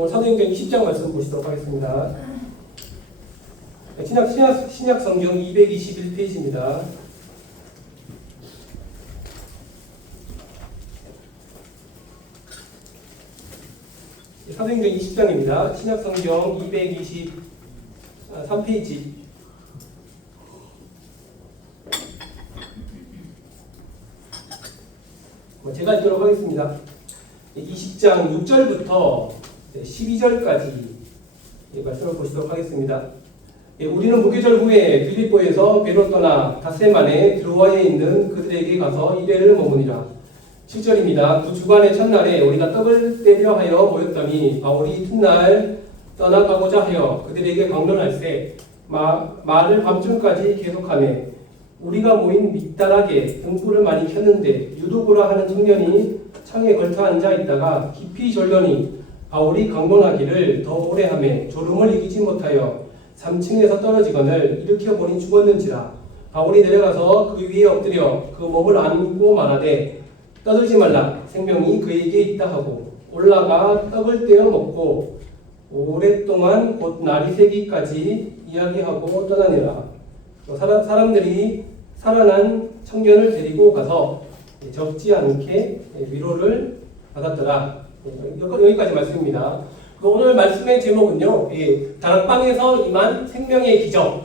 오늘 사도행전 20장 말씀 보시도록 하겠습니다. 신약 성경 221페이지입니다. 사도행전 20장입니다. 신약 성경 223페이지. 제가 읽도록 하겠습니다. 20장 6절부터 12절까지 말씀을 보시도록 하겠습니다. 우리는 무교절 후에 빌립보에서 배로 떠나 닷새만에 드로아에 있는 그들에게 가서 이래를 머무니라. 7절입니다. 그 주간의 첫날에 우리가 떡을 떼려 하여 모였더니 바울이 이튿날 떠나가고자 하여 그들에게 강론할세 말을 밤중까지 계속하매 우리가 모인 밑다락에 등불을 많이 켰는데 유두고라 하는 청년이 창에 걸터 앉아 있다가 깊이 졸더니 바울이 강론하기를 더 오래 하매 졸음을 이기지 못하여 3층에서 떨어지거늘 일으켜 보니 죽었는지라. 바울이 내려가서 그 위에 엎드려 그 몸을 안고 말하되 떠들지 말라 생명이 그에게 있다 하고 올라가 떡을 떼어 먹고 오랫동안 곧 날이 새기까지 이야기하고 떠나니라. 사람들이 살아난 청년을 데리고 가서 적지 않게 위로를 받았더라. 여기까지 말씀입니다. 오늘 말씀의 제목은요, 다락방에서 임한 생명의 기적,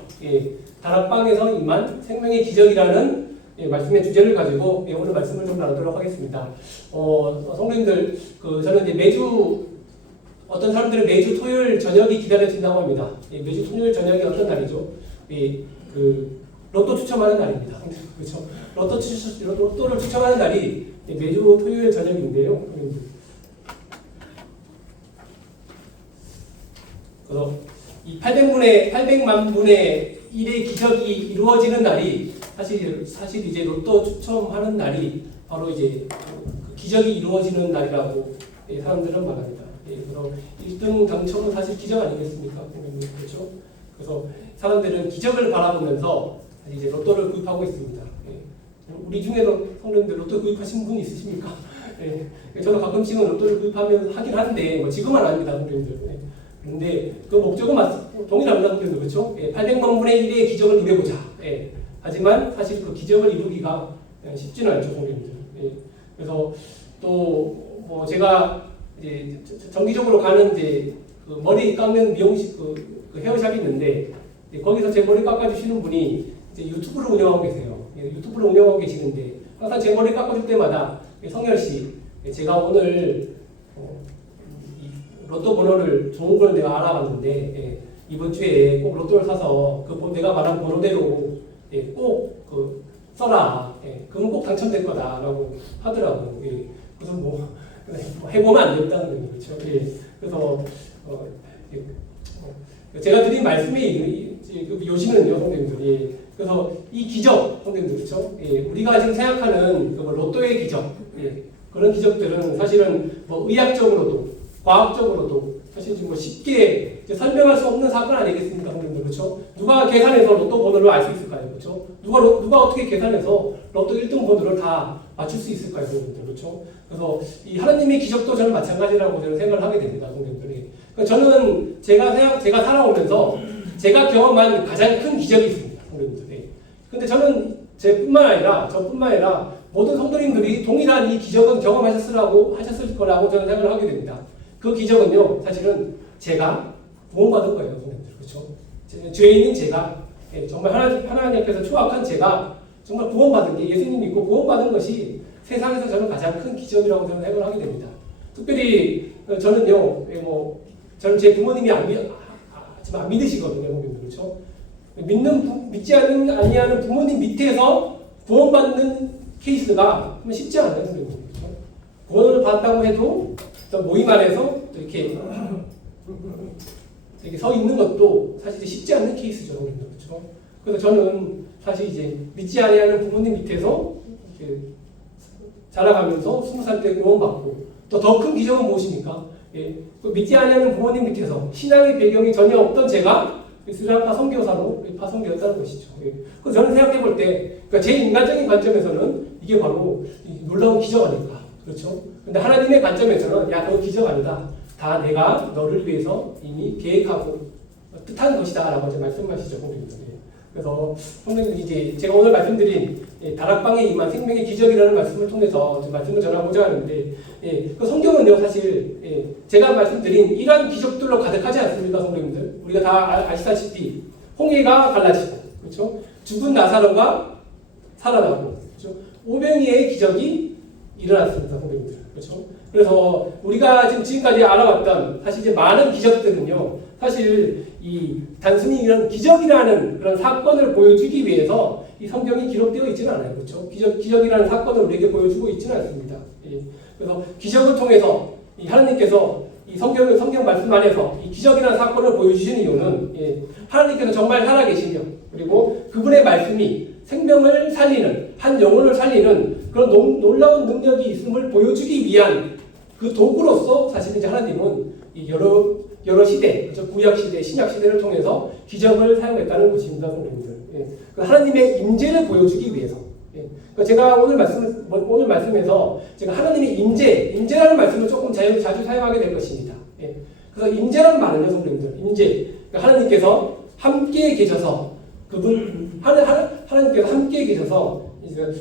다락방에서 임한 생명의 기적이라는 말씀의 주제를 가지고 오늘 말씀을 좀 나누도록 하겠습니다. 성도님들, 저는 이제 매주 어떤 사람들은 매주 토요일 저녁이 기다려진다고 합니다. 매주 토요일 저녁이 어떤 날이죠? 로또 추첨하는 날입니다. 그렇죠? 로또를 추첨하는 날이 매주 토요일 저녁인데요. 그래서 이 800만 분의 1의 기적이 이루어지는 날이 사실 이제 로또 추첨하는 날이 바로 이제 그 기적이 이루어지는 날이라고 사람들은 말합니다. 그래서 1등 당첨은 사실 기적 아니겠습니까? 그렇죠? 그래서 사람들은 기적을 바라보면서 이제 로또를 구입하고 있습니다. 우리 중에도 성도님들 로또 구입하신 분 있으십니까? 저도 가끔씩은 로또를 구입하면 하긴 하는데 지금은 안 합니다, 성도님들. 그런데 그 목적은 동일합니다, 성도님들. 그렇죠? 800만 분의 1의 기적을 누려보자. 하지만 사실 그 기적을 이루기가 쉽지는 않죠, 성도님들. 그래서 또 제가 이제 정기적으로 가는 이제 그 머리 깎는 미용실 그 헤어샵이 있는데 거기서 제 머리 깎아주시는 분이 이제 유튜브를 운영하고 계세요. 유튜브를 운영하고 계시는데 항상 제 머리 깎아줄 때마다 성열 씨, 제가 오늘 로또 번호를 좋은 걸 내가 알아봤는데 이번 주에 꼭 로또를 사서 그 내가 말한 번호대로 꼭 써라. 그건 꼭 당첨될 거다라고 하더라고. 그래서 해보면 안 된다는 거죠. 그래서 제가 드린 말씀의 요지는요, 성도님들. 그래서 이 기적, 성도님들, 그렇죠? 우리가 지금 생각하는 로또의 기적, 그런 기적들은 사실은 의학적으로도, 과학적으로도 사실 지금 쉽게 설명할 수 없는 사건 아니겠습니까, 성도님들, 그렇죠? 누가 계산해서 로또 번호를 알 수 있을까요, 그렇죠? 누가 어떻게 계산해서 로또 1등 번호를 다 맞출 수 있을까요, 성도님들, 그렇죠? 그래서 이 하나님의 기적도 저는 마찬가지라고 저는 생각을 하게 됩니다, 성도님들. 저는 제가 살아오면서 제가 경험한 가장 큰 기적이 있습니다, 성도님들. 근데 저는 저뿐만 아니라 모든 성도님들이 동일한 이 기적은 하셨을 거라고 저는 생각을 하게 됩니다. 그 기적은요, 사실은 제가 구원받은 거예요, 성도님들. 그렇죠? 죄 있는 제가, 정말 하나님 앞에서 추악한 제가 정말 구원받은 게, 예수님 믿고 구원받은 것이 세상에서 저는 가장 큰 기적이라고 저는 생각을 하게 됩니다. 특별히 저는요, 저는 제 부모님이 안 믿으시거든요, 그렇죠? 믿지 아니하는 부모님 밑에서 구원받는 케이스가 쉽지 않아요, 그렇죠? 구원을 받았다고 해도 모임 안에서 이렇게 서 있는 것도 사실 쉽지 않는 케이스죠, 그렇죠? 그래서 저는 사실 이제 믿지 아니하는 부모님 밑에서 자라가면서 20살 때 구원받고 또 더 큰 기적은 무엇입니까? 믿지 아니하는 부모님 밑에서 신앙의 배경이 전혀 없던 제가 스리랑카 선교사로 파송되었다는 것이죠. 그래서 저는 생각해 볼 때, 그러니까 제 인간적인 관점에서는 이게 바로 놀라운 기적 아닐까, 그렇죠? 근데 하나님의 관점에서는 그거 기적 아니다. 다 내가 너를 위해서 이미 계획하고 뜻한 것이다라고 이제 말씀하시죠, 성도님들. 그래서 성도님들 이제 제가 오늘 말씀드린 다락방에 임한 생명의 기적이라는 말씀을 통해서 말씀을 전하고자 하는데, 그 성경은요 사실 제가 말씀드린 이러한 기적들로 가득하지 않습니까, 성도님들? 우리가 다 아시다시피 홍해가 갈라지고, 그렇죠? 죽은 나사로가 살아나고, 그렇죠? 오병이의 기적이 일어났습니다, 성도님들. 그렇죠? 그래서 우리가 지금까지 알아왔던 사실 이제 많은 기적들은요, 사실 이 단순히 이런 기적이라는 그런 사건을 보여주기 위해서 이 성경이 기록되어 있지는 않아요, 그렇죠? 기적이라는 사건을 우리에게 보여주고 있지는 않습니다. 그래서 기적을 통해서 이 하나님께서 이 성경 말씀 안에서 이 기적이라는 사건을 보여주시는 이유는 하나님께서 정말 살아계시며, 그리고 그분의 말씀이 생명을 살리는, 한 영혼을 살리는 그런 놀라운 능력이 있음을 보여주기 위한 그 도구로서 사실 이제 하나님은 이 여러 시대, 그렇죠? 구약 시대, 신약 시대를 통해서 기적을 사용했다는 것입니다, 성도님들. 하나님의 임재를 보여주기 위해서. 그러니까 제가 오늘 말씀에서 제가 하나님의 임재라는 말씀을 조금 자주 사용하게 될 것입니다. 그래서 임재라는 말은요, 성도님들, 임재. 그러니까 하나님께서 함께 계셔서 하나님께서 함께 계셔서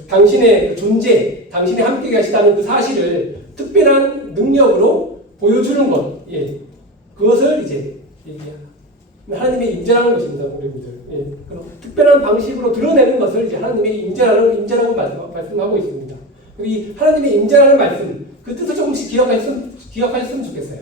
당신의 존재, 당신이 함께 계시다는 그 사실을 특별한 능력으로 보여주는 것, 그것을 이제 하나님의 임재라는 것입니다, 우리들. 특별한 방식으로 드러내는 것을 이제 하나님의 임재라고 말씀하고 있습니다. 이 하나님의 임재라는 말씀, 그 뜻을 조금씩 기억하셨으면 좋겠어요.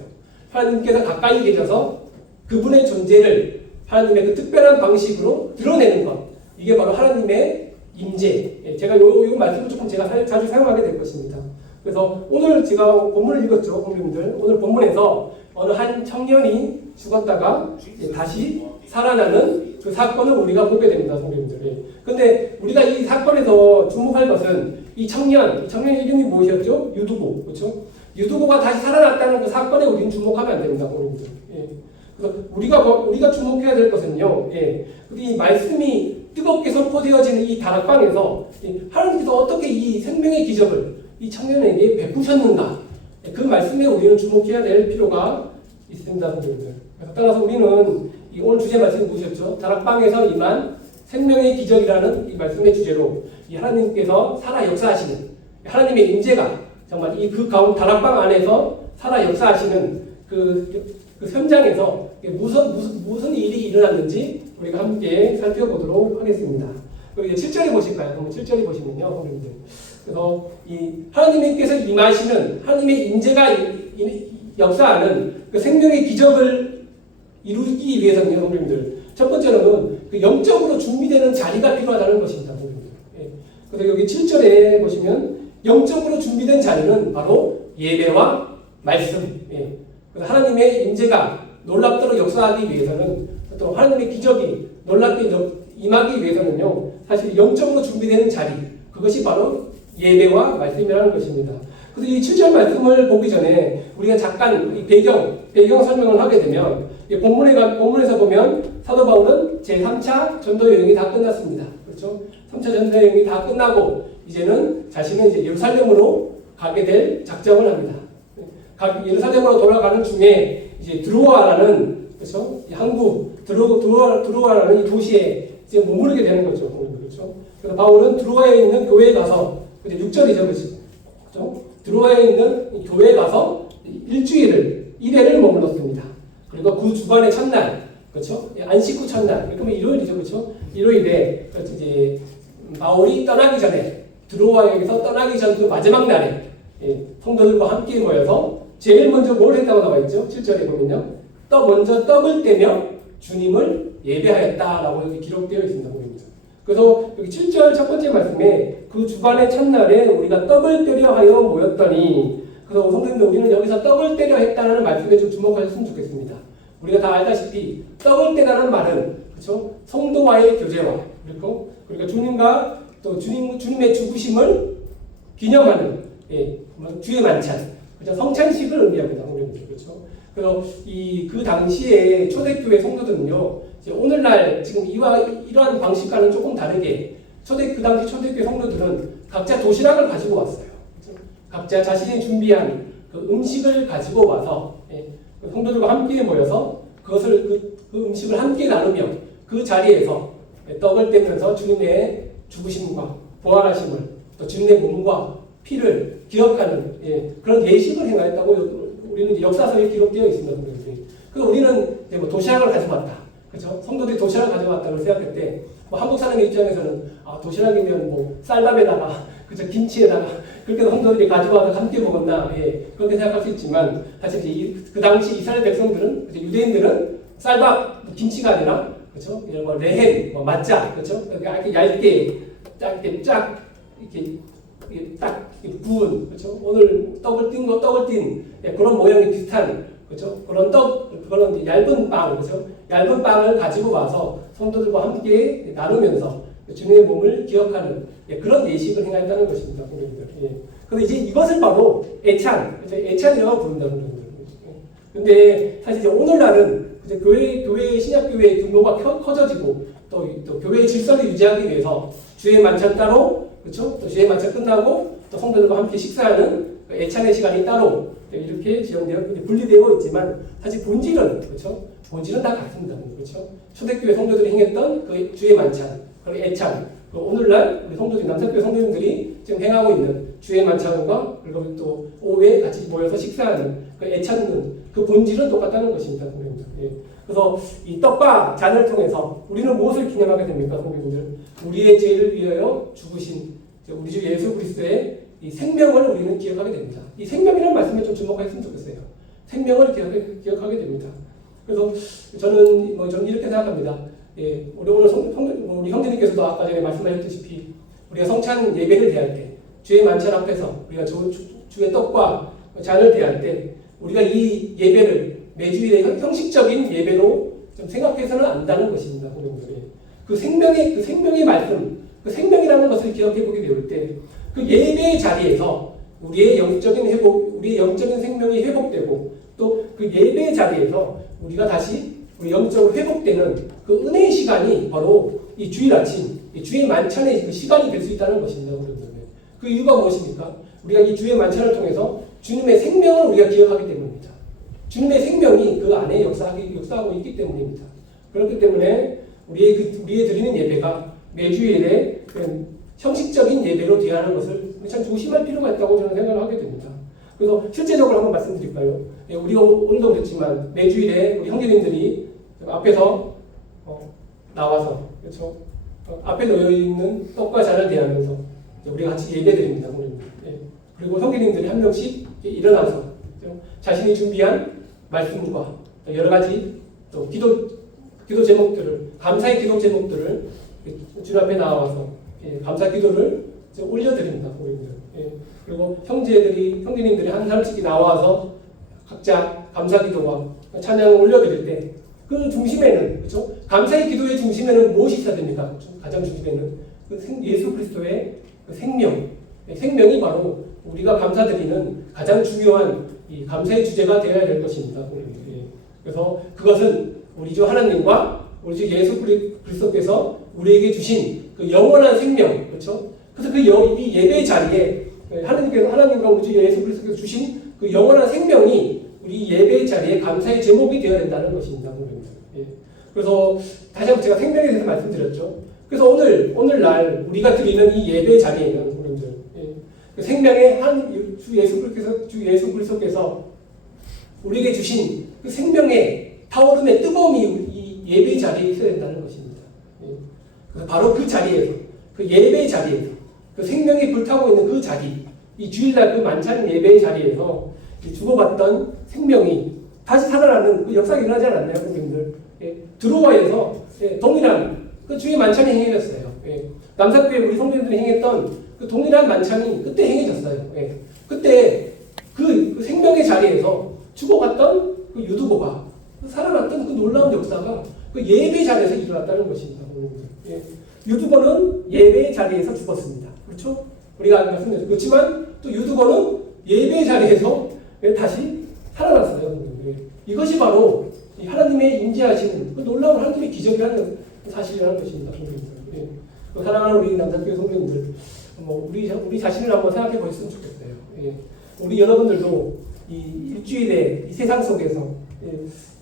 하나님께서 가까이 계셔서 그분의 존재를 하나님의 그 특별한 방식으로 드러내는 것, 이게 바로 하나님의 임재. 제가 요 말씀을 조금 제가 자주 사용하게 될 것입니다. 그래서 오늘 제가 본문을 읽었죠, 성도님들. 오늘 본문에서 어느 한 청년이 죽었다가 다시 살아나는 그 사건을 우리가 보게 됩니다, 성도님들. 근데 우리가 이 사건에서 주목할 것은 이 청년 이름이 무엇이었죠? 유두고, 그렇죠? 유두고가 다시 살아났다는 그 사건에 우리는 주목하면 안 됩니다, 성도님들. 그래서 우리가 주목해야 될 것은요, 이 말씀이 뜨겁게 선포되어지는 이 다락방에서 하나님께서 어떻게 이 생명의 기적을 이 청년에게 베푸셨는가, 그 말씀에 우리는 주목해야 될 필요가 있습니다, 성도님들. 따라서 우리는 오늘 주제 말씀이 무엇이었죠? 다락방에서 임한 생명의 기적이라는 이 말씀의 주제로 이 하나님께서 살아 역사하시는 하나님의 임재가 정말 그 가운 다락방 안에서 살아 역사하시는 그 현장에서 무슨 일이 일어났는지 우리가 함께 살펴보도록 하겠습니다. 여기 7절에 보실까요? 그럼 7절에 보시면요, 성도님들. 그래서 이 하나님께서 임하시는 하나님의 임재가 역사하는 그 생명의 기적을 이루기 위해서는요, 성도님들. 첫 번째로는 그 영적으로 준비되는 자리가 필요하다는 것입니다, 성도님들. 그래서 여기 7절에 보시면 영적으로 준비된 자리는 바로 예배와 말씀. 그래서 하나님의 임재가 놀랍도록 역사하기 위해서는, 또 하나님의 기적이 놀랍게 임하기 위해서는요, 사실 영적으로 준비되는 자리, 그것이 바로 예배와 말씀이라는 것입니다. 그래서 이 7절 말씀을 보기 전에 우리가 잠깐 이 배경 설명을 하게 되면, 본문에서 보면 사도 바울은 제3차 전도 여행이 다 끝났습니다. 그렇죠? 3차 전도 여행이 다 끝나고 이제는 자신은 이제 예루살렘으로 가게 될 작정을 합니다. 예루살렘으로 돌아가는 중에 이제 드로아라는, 그렇죠? 항구 드로아라는 이 도시에 이제 머무르게 되는 거죠. 그렇죠? 그래서 바울은 드로아에 있는 교회에 가서, 6절이죠, 그렇죠? 드로아에 있는 교회에 가서 일주일을 1회를 머물렀습니다. 그리고 그 주간의 첫날, 그렇죠? 안식 후 첫날, 그러면 일요일이죠, 그렇죠? 일요일에 이제 바울이 떠나기 전에, 드로아에서 떠나기 전 그 마지막 날에 성도들과 함께 모여서 제일 먼저 뭘 했다고 나와 있죠? 7절에 보면요, 먼저 떡을 떼며 주님을 예배하였다라고 이렇게 기록되어 있습니다. 그래서 여기 7절 첫 번째 말씀에 그 주간의 첫날에 우리가 떡을 떼려 하여 모였더니, 그래서 성도님들, 우리는 여기서 떡을 떼려 했다는 말씀에 좀 주목하셨으면 좋겠습니다. 우리가 다 알다시피 떡을 떼라는 말은, 그렇죠? 성도와의 교제와, 그리고 주님과 또 주님의 죽으심을 기념하는 주의 만찬, 그렇죠? 성찬식을 의미합니다. 그렇죠? 그래서 그 당시에 초대교회 성도들은요, 오늘날 지금 이러한 방식과는 조금 다르게 그 당시 초대교회 성도들은 각자 도시락을 가지고 왔어요. 그렇죠? 각자 자신이 준비한 그 음식을 가지고 와서 성도들과 함께 모여서 그것을 그 음식을 함께 나누며 그 자리에서 떡을 떼면서 주님의 죽으심과 부활하심을 또 주님의 몸과 피를 기억하는 그런 예식을 행하였다고 우리는 역사서에 기록되어 있습니다. 그래서 우리는 뭐 도시락을 가져왔다. 그렇죠? 성도들이 도시락을 가져왔다고 생각할 때 뭐 한국 사람의 입장에서는 도시락이면 뭐 쌀밥에다가 그죠? 김치에다가 그렇게 성도들이 가져와서 함께 먹었나 그렇게 생각할 수 있지만 사실 그 당시 이스라엘 백성들은 유대인들은 쌀밥 김치가 아니라 그렇죠? 이런 뭐 레헨, 뭐 맛자 그렇죠? 이렇게 얇게 쫙 이렇게 딱 구운 그렇죠? 오늘 떡을 띈 그런 모양이 비슷한 그렇죠? 그런 얇은 빵 그렇죠? 얇은 빵을 가지고 와서 성도들과 함께 나누면서 주님의 몸을 기억하는 그런 예식을 행한다는 것입니다. 그런데 이제 이것을 바로 애찬, 애찬이라고 부른다는 겁니다. 근데 사실 이제 오늘날은 이제 교회 신약교회의 규모가 커져지고 또 교회의 질서를 유지하기 위해서 주의 만찬 따로 그렇죠? 또 주의 만찬 끝나고 또 성도들과 함께 식사하는 애찬의 시간이 따로 이렇게 지정되어 분리되어 있지만 사실 본질은 그렇죠? 본질은 다 같습니다. 그렇죠? 초대교회 성도들이 행했던 그 주의 만찬, 그 애찬, 오늘날 우리 성도들 남산교회 성도님들이 지금 행하고 있는 주의 만찬과 그리고 또 오후에 같이 모여서 식사하는 그 애찬은 그 본질은 똑같다는 것입니다. 그래서 이 떡과 잔을 통해서 우리는 무엇을 기념하게 됩니까, 성도님들? 우리의 죄를 위하여 죽으신 우리 주 예수 그리스도의 이 생명을 우리는 기억하게 됩니다. 이 생명이라는 말씀에 좀 주목했으면 좋겠어요. 생명을 기억하게 됩니다. 그래서 저는 이렇게 생각합니다. 우리 오늘 우리 형제님께서도 아까 전에 말씀하셨다시피 우리가 성찬 예배를 대할 때 주의 만찬 앞에서 우리가 주의 떡과 잔을 대할 때 우리가 이 예배를 매주일의 형식적인 예배로 좀 생각해서는 안다는 것입니다. 그 생명의 말씀, 그 생명이라는 것을 기억해 보게 되올 때 그 예배의 자리에서 우리의 영적인 회복, 우리의 영적인 생명이 회복되고 또 그 예배의 자리에서 우리가 다시 우리 영적으로 회복되는 그 은혜의 시간이 바로 이 주일 아침, 이 주의 만찬의 그 시간이 될 수 있다는 것입니다. 그 이유가 무엇입니까? 우리가 이 주의 만찬을 통해서 주님의 생명을 우리가 기억하기 때문입니다. 주님의 생명이 그 안에 역사하고 있기 때문입니다. 그렇기 때문에 우리의 드리는 예배가 매주일에 형식적인 예배로 되어야 하는 것을 참 조심할 필요가 있다고 저는 생각을 하게 됩니다. 그래서 실제적으로 한번 말씀드릴까요? 우리가 오늘도 그랬지만 매주일에 우리 형제님들이 앞에서 나와서 그렇죠? 앞에 놓여 있는 떡과 잔을 대하면서 우리가 같이 예배드립니다. 그리고 형제님들이 한 명씩 일어나서 자신이 준비한 말씀과 여러 가지 또 기도 제목들을 감사의 기도 제목들을 주님 앞에 나와서 감사 기도를 올려드립니다. 그리고 형제님들이 한 사람씩 나와서 각자 감사 기도와 찬양을 올려드릴 때 그 중심에는 그렇죠? 감사의 기도의 중심에는 무엇이 있어야 됩니까? 그렇죠? 가장 중심에는 예수 그리스도의 그 생명이 바로 우리가 감사드리는 가장 중요한 이 감사의 주제가 되어야 될 것입니다. 그래서 그것은 우리 주 하나님과 우리 주 예수 그리스도께서 우리에게 주신 그 영원한 생명, 그렇죠? 그래서 이 예배 자리에 하나님과 우리 주 예수 그리스도께서 주신 그 영원한 생명이 우리 예배 자리에 감사의 제목이 되어야 된다는 것입니다. 그래서 다시 한번 제가 생명에 대해서 말씀드렸죠. 그래서 오늘날 우리가 드리는 이 예배 자리에는 그 생명의 주 예수 그리스도께서 우리에게 주신 그 생명의 타오름의 뜨거움이 이 예배 자리에 있어야 된다는 것입니다. 그래서 바로 그 자리에서, 그 예배 자리에서, 그 생명이 불타고 있는 그 자리, 이 주일날 그 만찬 예배의 자리에서 죽어갔던 생명이 다시 살아나는 그 역사가 일어나지 않았나요, 선생님들? 드로아에서 동일한 그 주의 만찬이 행해졌어요. 남산교회 우리 성도님들이 행했던 그 동일한 만찬이 그때 행해졌어요. 그때 그 생명의 자리에서 죽어갔던 그 유두보가 살아났던 그 놀라운 역사가 그 예배 자리에서 일어났다는 것입니다. 유두보는 예배 자리에서 죽었습니다. 그렇죠? 우리가 말씀드렸죠. 그렇지만 또 유두보는 예배 자리에서 다시 살아났어요. 이것이 바로 하나님의 임재하시는 그 놀라운 하나님의 기적이라는 사실이라는 것입니다. 사랑하는 우리 남산교회 성도님들, 우리 자신을 한번 생각해 보셨으면 좋겠어요. 우리 여러분들도 이 일주일에 이 세상 속에서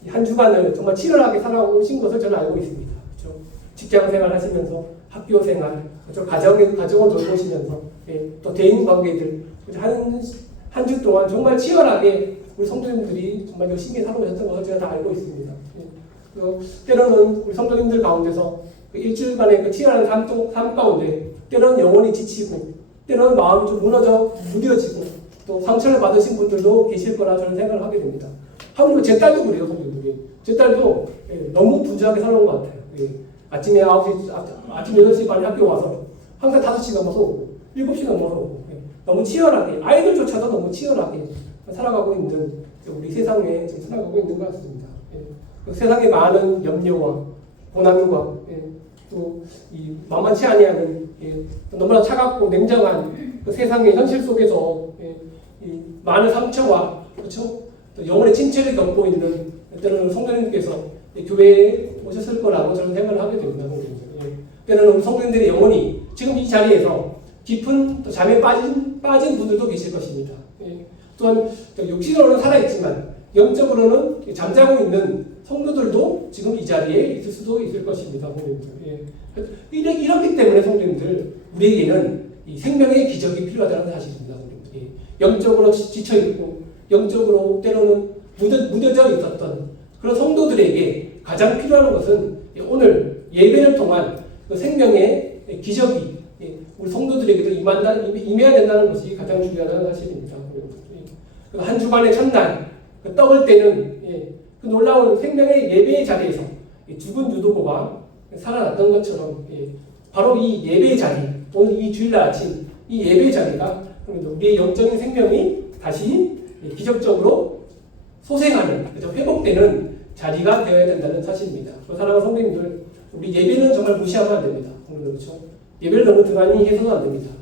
한 주간을 정말 치열하게 살아오신 것을 저는 알고 있습니다. 그렇죠? 직장 생활 하시면서 학교 생활, 그렇죠? 가정을 돌보시면서 또 대인 관계들 한 주 동안 정말 치열하게 우리 성도님들이 정말 열심히 살아오셨던 것을 제가 다 알고 있습니다. 때로는 우리 성도님들 가운데서 일주일간의 그 치열한 삶 가운데 때로는 영혼이 지치고 때로는 마음이 좀 무뎌지고 또 상처를 받으신 분들도 계실 거라 저는 생각을 하게 됩니다. 하물며 제 딸도 그래요, 성도님들이. 제 딸도 너무 분주하게 살아온 것 같아요. 아침에 9시, 아침 8시 반에 학교 와서 항상 5시가 넘어서 오고 7시가 넘어서 오고 너무 치열하게 아이들조차도 너무 치열하게 살아가고 있는 우리 세상에 지금 살아가고 있는 것 같습니다. 그 세상에 많은 염려와 고난과 또 이 만만치 아니하는 너무나 차갑고 냉정한 그 세상의 현실 속에서 이 많은 상처와 그렇죠? 또 영혼의 침체를 겪고 있는 때로는 성도님께서 교회에 오셨을 거라고 저는 생각을 하게 됩니다. 때로는 우리 성도님들의 영혼이 지금 이 자리에서 깊은 또 잠에 빠진 분들도 계실 것입니다. 또한 육신으로는 살아있지만 영적으로는 잠자고 있는 성도들도 지금 이 자리에 있을 수도 있을 것입니다. 이렇기 때문에 성도님들 우리에게는 이 생명의 기적이 필요하다는 사실입니다. 영적으로 지쳐있고 영적으로 때로는 무뎌져 있었던 그런 성도들에게 가장 필요한 것은 오늘 예배를 통한 그 생명의 기적이 우리 성도들에게도 임해야 된다는 것이 가장 중요하다는 사실입니다. 한 주간의 첫날 그 떡을 떼는 그 놀라운 생명의 예배의 자리에서 죽은 유도고가 살아났던 것처럼 바로 이 예배의 자리, 오늘 이 주일날 아침 이 예배의 자리가 우리의 영적인 생명이 다시 기적적으로 소생하는, 회복되는 자리가 되어야 된다는 사실입니다. 사랑하는 성도님들, 우리 예배는 정말 무시하면 안 됩니다. 그렇죠? 예배를 너무 등한히 해서는 안 됩니다.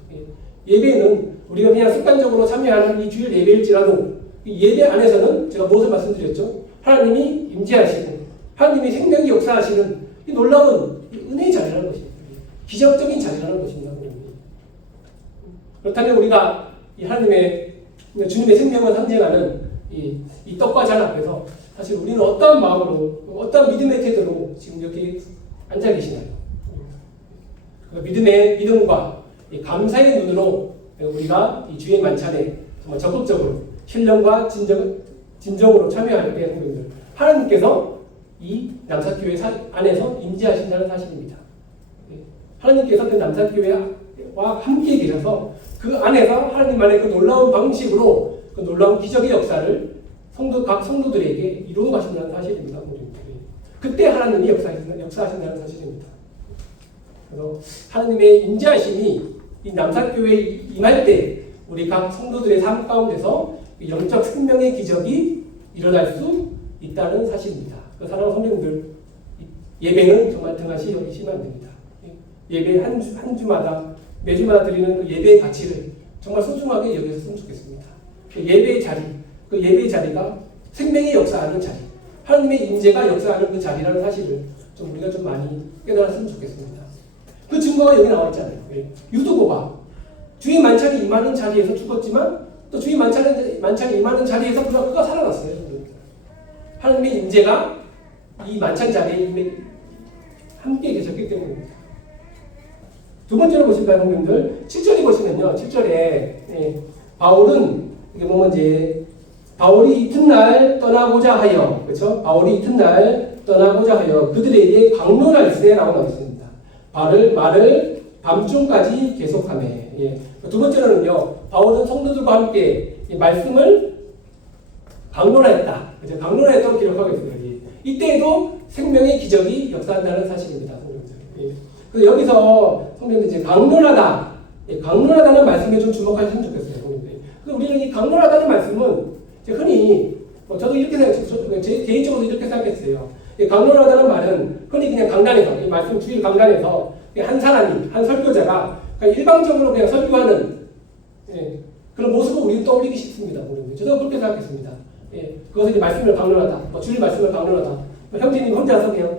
예배는 우리가 그냥 습관적으로 참여하는 이 주일 예배일지라도 이 예배 안에서는 제가 무엇을 말씀드렸죠? 하나님이 임재하시고 하나님이 생명이 역사하시는 이 놀라운 은혜의 자리라는 것입니다. 기적적인 자리라는 것입니다. 그렇다면 우리가 이 하나님의 주님의 생명을 상징하는 이 떡과 잔 앞에서 사실 우리는 어떤 마음으로 어떤 믿음의 태도로 지금 이렇게 앉아 계시나요? 그 믿음과 이 감사의 눈으로 우리가 이 주의 만찬에 정말 적극적으로 신령과 진정으로 참여할 때 성도님들 하나님께서 이 남사교회 안에서 임재하신다는 사실입니다. 하나님께서 그 남사교회와 함께 계셔서 그 안에서 하나님만의 그 놀라운 방식으로 그 놀라운 기적의 역사를 각 성도들에게 이루어 가신다는 사실입니다. 그때 하나님이 역사하신다는 사실입니다. 그래서 하나님의 임재하심이 이 남사교회에 임할 때 우리 각 성도들의 삶 가운데서 영적 생명의 기적이 일어날 수 있다는 사실입니다. 사랑하는 성도님들, 예배는 정말 등한시 여기시면 안 됩니다. 예배 한 주마다 매주마다 드리는 그 예배의 가치를 정말 소중하게 여기셨으면 좋겠습니다. 그 예배의 자리가 생명의 역사하는 자리, 하나님의 임재가 역사하는 그 자리라는 사실을 좀 우리가 좀 많이 깨달았으면 좋겠습니다. 그 증거가 여기 나와 있잖아요. 유두고가 주의 만찬이 임하는 자리에서 죽었지만 또 주의 만찬이 임하는 자리에서 그가 살아났어요. 하나님의 임재가 이 만찬 자리에 함께 계셨기 때문입니다. 두 번째로 보실까요, 성도님들? 7절에 보시면요. 7절에 바울은 이게 뭐면 이제 바울이 이튿날 떠나고자 하여, 그렇죠? 바울이 이튿날 떠나고자 하여 그들에게 강론할세라고 나와 있습니다. 말을 밤중까지 계속하며. 두 번째로는요. 바울은 성도들과 함께 이 말씀을 강론하였다. 그렇죠? 강론하였다고 기록하고 있습니다. 이때에도 생명의 기적이 역사한다는 사실입니다. 그래서 여기서 성도님들 이제 강론하다는 말씀에 좀 주목하시면 좋겠어요. 성도님들. 우리는 이 강론하다는 말씀은 흔히 저도 이렇게 생각해요. 제 개인적으로 이렇게 생각했어요. 강론하다는 말은 흔히 그냥 강단에서 이 말씀 주일 강단에서 한 사람이 한 설교자가 그냥 일방적으로 그냥 설교하는 그런 모습을 우리는 떠올리기 쉽습니다. 저도 그렇게 생각했습니다. 그것을 이제 말씀을 강론하다, 주일 말씀을 강론하다, 형제님 혼자서 그냥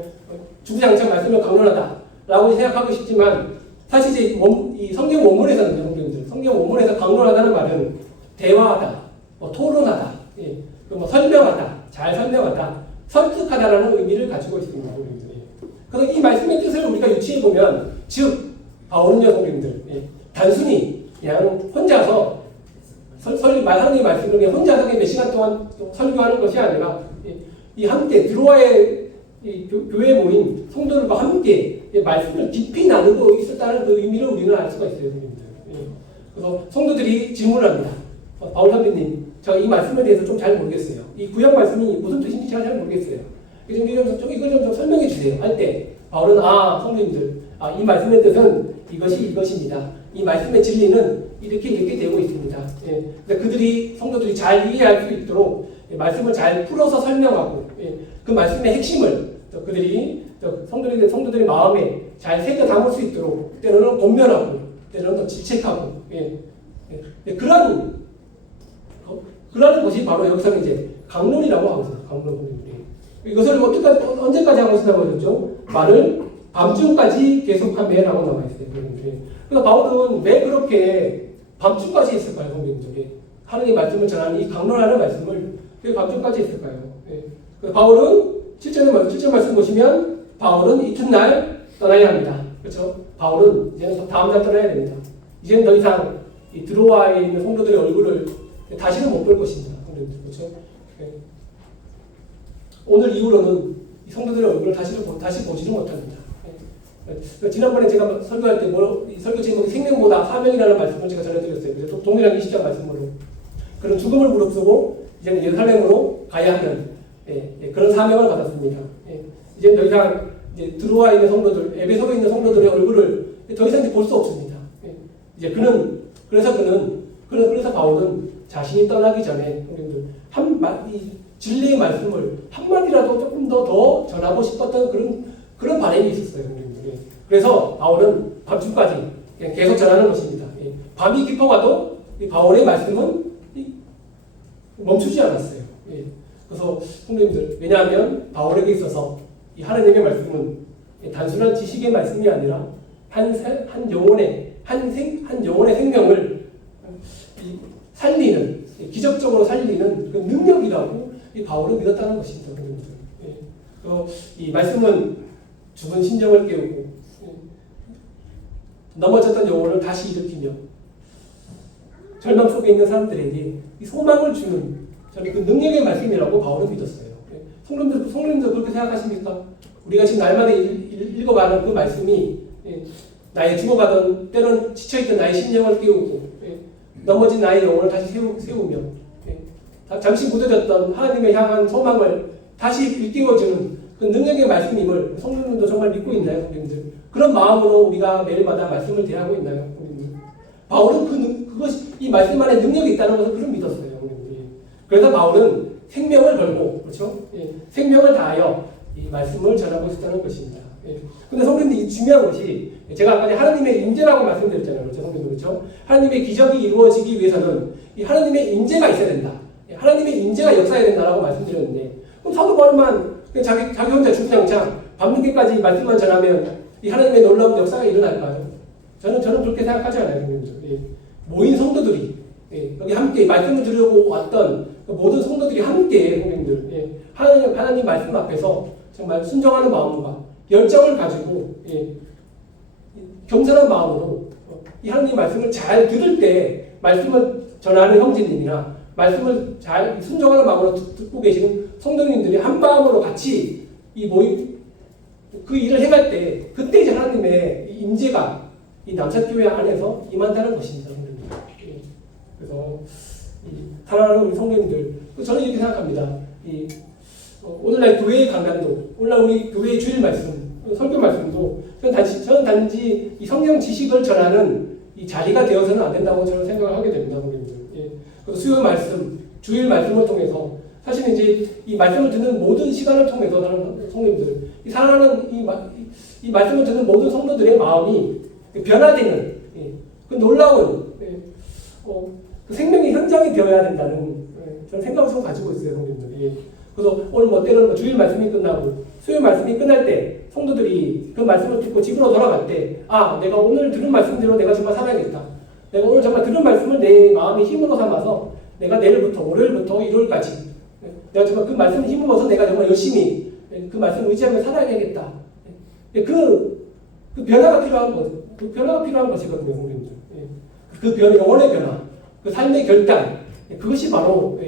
주구장창 말씀을 강론하다라고 생각하고 싶지만 사실 이제 이 성경 원문에서는 성경 원문에서 강론하다는 말은 대화하다, 토론하다, 설명하다 잘 설명하다, 설득하다라는 의미를 가지고 있습니다. 성도님들. 그래서 이 말씀의 뜻을 우리가 유추해 보면, 즉 바울은요, 성도님들, 단순히 그냥 혼자서 하나님의 말씀을 그냥 혼자서 몇 시간 동안 설교하는 것이 아니라 이 함께 드로아의 교회에 모인 성도들과 함께 말씀을 깊이 나누고 있었다는 그 의미를 우리는 알 수가 있어요, 성도님들. 그래서 성도들이 질문을 합니다. 바울 선배님, 제가 이 말씀에 대해서 좀 잘 모르겠어요. 이 구약 말씀이 무슨 뜻인지 제가 잘 모르겠어요. 이걸 좀 설명해 주세요. 할 때 바울은 성도님들, 이 말씀의 뜻은 이것입니다. 이 말씀의 진리는 이렇게 되고 있습니다. 그들이 성도들이 잘 이해할 수 있도록 말씀을 잘 풀어서 설명하고 그 말씀의 핵심을 그들이 성도들의 마음에 잘 새겨 담을 수 있도록 때로는 권면하고 때로는 또 질책하고 그러한 것이 바로 여기서는 이제 강론이라고 하거든요. 강론. 이것을 언제까지 하고 있다고 그랬죠? 말을 밤중까지 계속하며라고 나와 있어요. 그래서 바울은 왜 그렇게 밤중까지 했을까요, 성경적에? 하나님의 말씀을 전하는 이 강론하는 말씀을 왜 밤중까지 했을까요? 그래서 바울은 7절 말씀 보시면 바울은 이튿날 떠나야 합니다. 그렇죠? 바울은 이제는 다음날 떠나야 됩니다. 이제는 더 이상 이 드로아에 있는 성도들의 얼굴을 다시는 못 볼 것입니다. 그렇죠? 오늘 이후로는 이 성도들의 얼굴을 다시 보지는 못합니다. 지난번에 제가 설교할 때 설교 제목이 생명보다 사명이라는 말씀을 제가 전해드렸어요. 그래서 동일한 20장 말씀으로 그런 죽음을 무릅쓰고 이제는 예루살렘으로 가야 하는 그런 사명을 받았습니다. 이제 더 이상 드로아에 있는 성도들, 에베소에 있는 성도들의 얼굴을 더 이상 볼 수 없습니다. 이제 그래서 바울은 자신이 떠나기 전에 이 진리의 말씀을 한마디라도 조금 더 전하고 싶었던 그런 바람이 있었어요. 그래서 바울은 밤중까지 계속 전하는 것입니다. 밤이 깊어가도 바울의 말씀은 멈추지 않았어요. 그래서 성도님들, 왜냐하면 바울에게 있어서 이 하나님의 말씀은 단순한 지식의 말씀이 아니라 한 영혼의 생명을 살리는, 기적적으로 살리는 그 능력이라고 이 바울은 믿었다는 것입니다. 이 말씀은 죽은 심령을 깨우고 넘어졌던 영혼을 다시 일으키며 절망 속에 있는 사람들에게 이 소망을 주는 저는 그 능력의 말씀이라고 바울은 믿었어요. 성도님도 그렇게 생각하십니까? 우리가 지금 날마다 읽어가는 그 말씀이 나의 죽어가던 때론 지쳐있던 나의 심령을 깨우고 넘어진 나의 영혼을 다시 세우며 잠시 무뎌졌던 하나님의 향한 소망을 다시 일깨워주는 그 능력의 말씀임을 성도님도 정말 믿고 있나요, 성도님들? 그런 마음으로 우리가 매일마다 말씀을 대하고 있나요, 성도님들? 바울은 이 말씀 안에 능력이 있다는 것을 그런 믿었어요, 성도님들. 그래서 바울은 생명을 걸고, 그렇죠? 생명을 다하여 이 말씀을 전하고 있었다는 것입니다. 근데 성도님들, 이 중요한 것이 제가 아까 하나님의 임재라고 말씀드렸잖아요, 그렇죠, 성도님들, 그렇죠? 하나님의 기적이 이루어지기 위해서는 이 하나님의 임재가 있어야 된다. 하나님의 임재가 역사해야 된다라고 말씀드렸는데, 그럼 사도 바울만 자기 혼자 주구장창 밤늦게까지 말씀만 전하면 이 하나님의 놀라운 역사가 일어날까요? 저는 그렇게 생각하지 않아요, 성도님들. 모인 성도들이 여기 함께 말씀을 들으려고 왔던 모든 성도들이 함께 성도님들 하나님 말씀 앞에서 정말 순종하는 마음과 열정을 가지고 겸손한 마음으로 이 하나님 말씀을 잘 들을 때 말씀을 전하는 형제님이나 말씀을 잘 순종하는 마음으로 듣고 계시는 성도님들이 한 마음으로 같이 이 모임 그 일을 행할 때 그때 이제 하나님의 임재가 이 남산교회 안에서 임한다는 것입니다. 그래서 사랑하는 우리 성도님들, 저는 이렇게 생각합니다. 오늘날 교회의 강단도, 오늘날 우리 교회의 주일 말씀, 설교 말씀도 저는 단지 이 성경 지식을 전하는 이 자리가 되어서는 안 된다고 저는 생각을 하게 됩니다, 성도님들. 그래서 수요 말씀, 주일 말씀을 통해서 사실 이제 이 말씀을 듣는 모든 시간을 통해서 성도님들, 사랑하는 이 말씀을 듣는 모든 성도들의 마음이 변화되는 그 놀라운 그 생명의 현장이 되어야 된다는 저는 생각을 좀 가지고 있어요, 성도님들. 그래서 오늘 때로는 주일 말씀이 끝나고 수요 말씀이 끝날 때 성도들이 그 말씀을 듣고 집으로 돌아갈 때 내가 오늘 들은 말씀대로 내가 정말 살아야겠다. 내가 오늘 정말 들은 말씀을 내 마음의 힘으로 삼아서 내가 내일부터 월요일부터 일요일까지 내가 정말 그 말씀을 힘입어서 내가 정말 열심히 그 말씀을 의지하며 살아야겠다. 그 변화가 필요한 것, 그 변화가 필요한 것이거든요, 성도님들. 그 변화, 영혼의 변화, 그 삶의 결단, 그것이 바로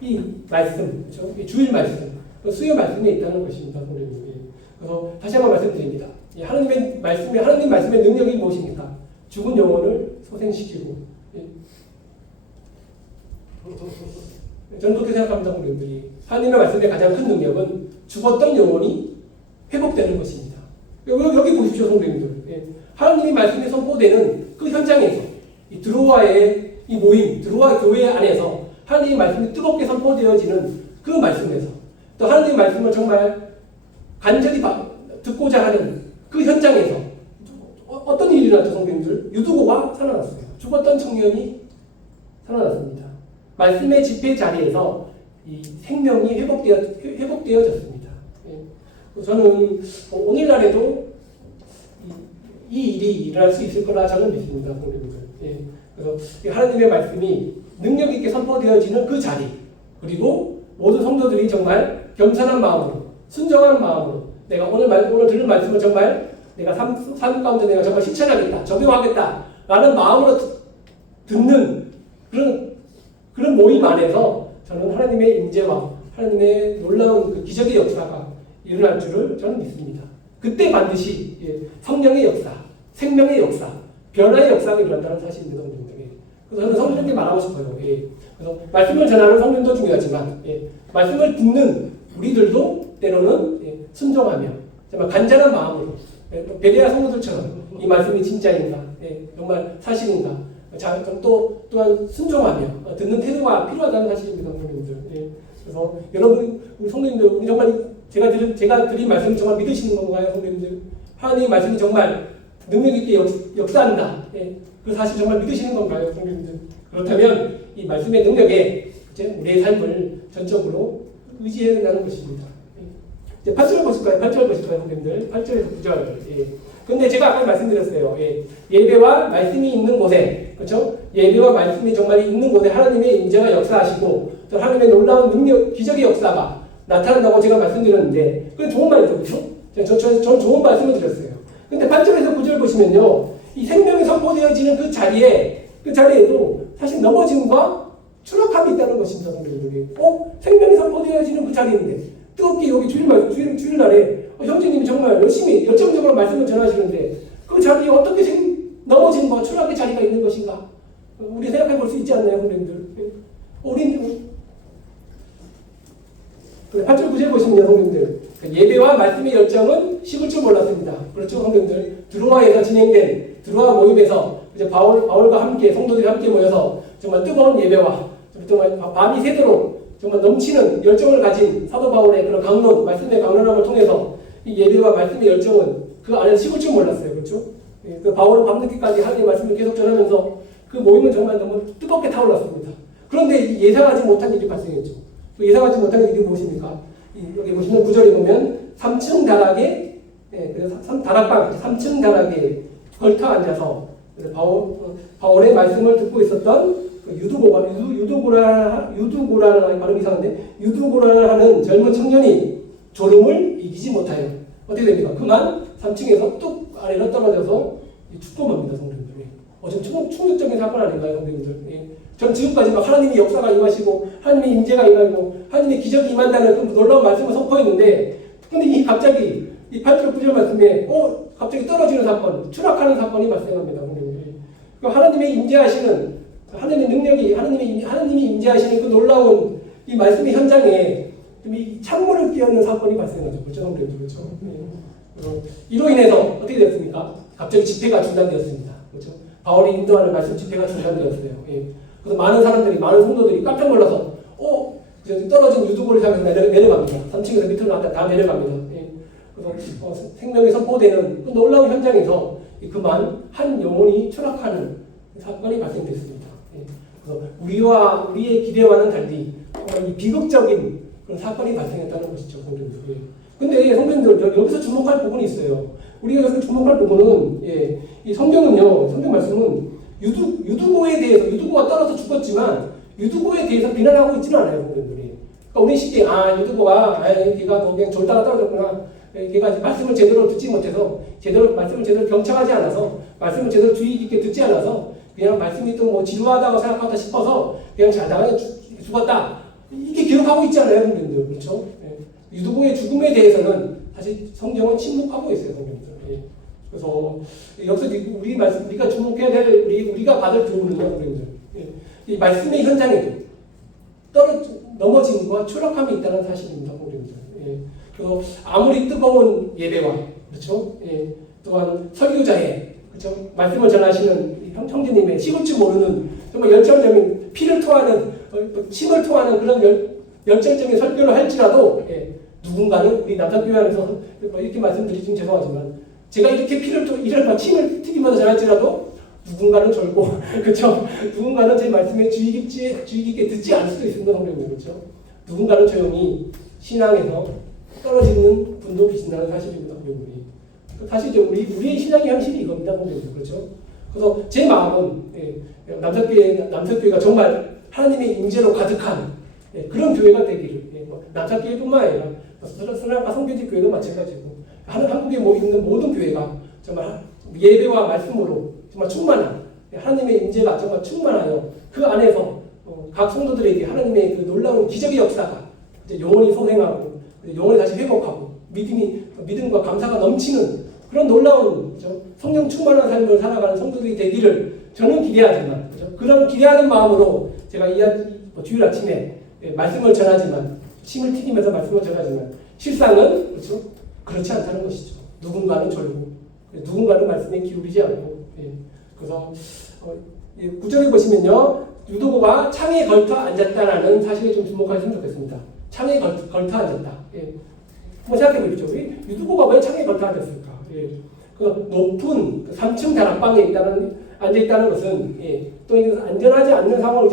이 말씀, 그렇죠? 이 주일 말씀, 수요 말씀에 있다는 것입니다, 성도님들. 그래서 다시 한번 말씀드립니다. 하나님의 말씀에 하나님 말씀의 능력이 무엇입니까? 죽은 영혼을 소생시키고. 저는 그렇게 생각합니다, 성도님들이. 하나님의 말씀의 가장 큰 능력은 죽었던 영혼이 회복되는 것입니다. 여기 보십시오, 성도님들. 하나님의 말씀이 선포되는 그 현장에서 이 드로아의 이 모임, 드로아 교회 안에서 하나님의 말씀이 뜨겁게 선포되어지는 그 말씀에서 또 하나님의 말씀을 정말 간절히 듣고자 하는 그 현장에서 어떤 일이 일어났죠, 성도님들? 유두고가 살아났어요. 죽었던 청년이 살아났습니다. 말씀의 집회 자리에서 이 생명이 회복되어졌습니다. 저는 오늘날에도 이 일이 일어날 수 있을 거라 저는 믿습니다, 성도님들. 그래서 하나님의 말씀이 능력 있게 선포되어지는 그 자리, 그리고 모든 성도들이 정말 겸손한 마음으로, 순정한 마음으로 내가 오늘 들은 말씀을 정말 내가 삶 가운데 내가 정말 실천하겠다, 적용하겠다라는 마음으로 듣는 그런 모임 안에서 저는 하나님의 임재와 하나님의 놀라운 그 기적의 역사가 일어날 줄을 저는 믿습니다. 그때 반드시 성령의 역사, 생명의 역사, 변화의 역사가 일어난다는 사실입니다, 성도님들. 그래서 저는 성도님께 말하고 싶어요. 그래서 말씀을 전하는 성도님도 중요하지만 말씀을 듣는 우리들도 때로는 순종하며 정말 간절한 마음으로 베레아 성도들처럼 이 말씀이 진짜인가, 정말 사실인가, 또한 순종하며 듣는 태도가 필요하다는 사실입니다, 성도님들. 그래서 여러분, 우리 성도님들, 우리 정말 제가 드린 말씀을 정말 믿으시는 건가요, 성도님들? 하나님의 말씀이 정말 능력 있게 역사한다. 그 사실 정말 믿으시는 건가요, 성도님들? 그렇다면 이 말씀의 능력에 우리의 삶을 전적으로 의지해야 된다는 것입니다. 이제 8절 보실까요? 8절 보실까요, 성도님들? 8절에서 9절. 근데 제가 아까 말씀드렸어요. 예배와 말씀이 있는 곳에, 그렇죠? 예배와 말씀이 정말 있는 곳에 하나님의 임재가 역사하시고 또 하나님의 놀라운 능력, 기적의 역사가 나타난다고 제가 말씀드렸는데 그건 좋은 말이죠, 그렇죠? 전 좋은 말씀을 드렸어요. 근데 8절에서 9절 보시면요, 이 생명이 선포되어지는 그 자리에도 사실 넘어짐과 추락함이 있다는 것입니다, 성도님들이. 생명이 선포되어지는 그 자리인데 뜨겁게 여기 주일날에 형제님이 정말 열심히 열정적으로 말씀을 전하시는데 그 자리에 어떻게 넘어짐과 추락의 자리가 있는 것인가? 우리 생각해 볼 수 있지 않나요, 성도님들? 우린 8절 9절 보시면요, 성도님들. 예배와 말씀의 열정은 식을 줄 몰랐습니다. 그렇죠, 성도님들? 드로아에서 진행된 드로아 모임에서 이제 바울과 함께 성도들이 함께 모여서 정말 뜨거운 예배와 정말 밤이 새도록 정말 넘치는 열정을 가진 사도 바울의 그런 강론, 말씀의 강론함을 통해서 이 예배와 말씀의 열정은 그 안에서 식을 줄 몰랐어요, 그렇죠? 그 바울은 밤늦게까지 하나님의 말씀을 계속 전하면서 그 모임은 정말 너무 뜨겁게 타올랐습니다. 그런데 예상하지 못한 일이 발생했죠. 예상하지 못한 일이 무엇입니까? 여기 보시면 9절에 보면 3층 다락에, 그래서 다락방 3층 다락에 걸터 앉아서 바울의 말씀을 듣고 있었던 유두고라는 발음이 이상한데 유두고라는 젊은 청년이 졸음을 이기지 못하여 어떻게 됩니까? 그만 3층에서 뚝 아래로 떨어져서 죽고맙니다, 성도님들. 좀 충격적인 사건 아닌가요, 성도님들? 전 지금까지 막 하나님의 역사가 임하시고 하나님의 임재가 임하고 하나님의 기적이 임한다는 그 놀라운 말씀을 선포했는데 근데 갑자기 이 8절 9절 말씀에 갑자기 떨어지는 사건, 추락하는 사건이 발생합니다, 성도님들. 하나님의 임재하시는 하나님의 능력이 하나님이 임재하시는 그 놀라운 이 말씀의 현장에 이 찬물을 끼얹는 사건이 발생하죠, 그렇죠, 성도님들? 그렇죠? 이로 인해서 어떻게 됐습니까? 갑자기 집회가 중단되었습니다, 그렇죠? 바울이 인도하는 말씀 집회가 중단되었어요. 그래서 많은 사람들이, 많은 성도들이 깜짝 놀라서 떨어진 유두고를 향해서 내려갑니다. 3층에서 밑으로 다 내려갑니다. 그래서 생명이 선포되는 그 놀라운 현장에서 그만 한 영혼이 추락하는 사건이 발생됐습니다. 그래서 우리의 기대와는 달리 정말 이 비극적인 그런 사건이 발생했다는 것이죠, 성도님들. 근데 성도님들 여기서 주목할 부분이 있어요. 우리가 여기서 주목할 부분은 이 성경은요, 성경 말씀은 유두고에 대해서 유두고가 떨어져 죽었지만 유두고에 대해서 비난하고 있지는 않아요, 성도님들이. 그러니까 우리 쉽게 유튜버가 걔가 뭐 그냥 졸다가 떨어졌구나. 걔가 말씀을 제대로 듣지 못해서 말씀을 제대로 경청하지 않아서 말씀을 제대로 주의 깊게 듣지 않아서 그냥 말씀이 또 뭐 지루하다고 생각하다 싶어서 그냥 자다가 죽었다. 이렇게 기록하고 있지 않아요, 성경들. 그렇죠? 유두보의 죽음에 대해서는 사실 성경은 침묵하고 있어요, 성경들. 그래서 여기서 우리가 주목해야 될 우리가 받을 교훈은요, 성경들. 이 말씀의 현장에도 넘어짐과 추락함이 있다는 사실입니다, 성경들. 그래서 아무리 뜨거운 예배와 그렇죠? 또한 설교자의 그렇죠? 말씀을 전하시는 형제님의 식을 줄 모르는 정말 열정적인 피를 토하는 침을 토하는 그런 열정적인 설교를 할지라도 누군가는 우리 남산교회 안에서 이렇게 말씀드리면 죄송하지만 제가 이렇게 이런 침을 튀기면서 전할지라도 누군가는 절고 그렇죠? 누군가는 제 말씀에 주의 깊게 듣지 않을 수도 있습니다, 성경님. 그렇죠? 누군가는 조용히 신앙에서 떨어지는 분도 계신다는 사실입니다, 성경님. 사실 우리의 신앙의 현실이 이겁니다, 성경님. 그렇죠? 그래서 제 마음은 남산교회가 정말 하나님의 임재로 가득한 그런 교회가 되기를 남산교회뿐만 아니라 선악과 성교지 교회도 마찬가지고 한국에 있는 모든 교회가 정말 예배와 말씀으로 정말 충만한 하나님의 임재가 정말 충만하여 그 안에서 각 성도들에게 하나님의 그 놀라운 기적의 역사가 영혼이 소생하고 영혼이 다시 회복하고 믿음과 감사가 넘치는 그런 놀라운 그렇죠? 성령 충만한 삶을 살아가는 성도들이 되기를 저는 기대하지만 그렇죠? 그런 기대하는 마음으로 제가 주일 아침에 말씀을 전하지만 침을 튀기면서 말씀을 전하지만 실상은 그렇죠? 그렇지 않다는 것이죠. 누군가는 졸고 누군가는 말씀에 기울이지 않고 그래서 9절에 보시면요. 유도보가 창에 걸터 앉았다라는 사실에 좀 주목하시면 좋겠습니다. 창에 걸터 앉았다. 한번 생각해 보십시오. 유도보가 왜 창에 걸터 앉았을까? 그 높은 3층 다락방에 앉아있다는 것은 또 안전하지 않는 상황을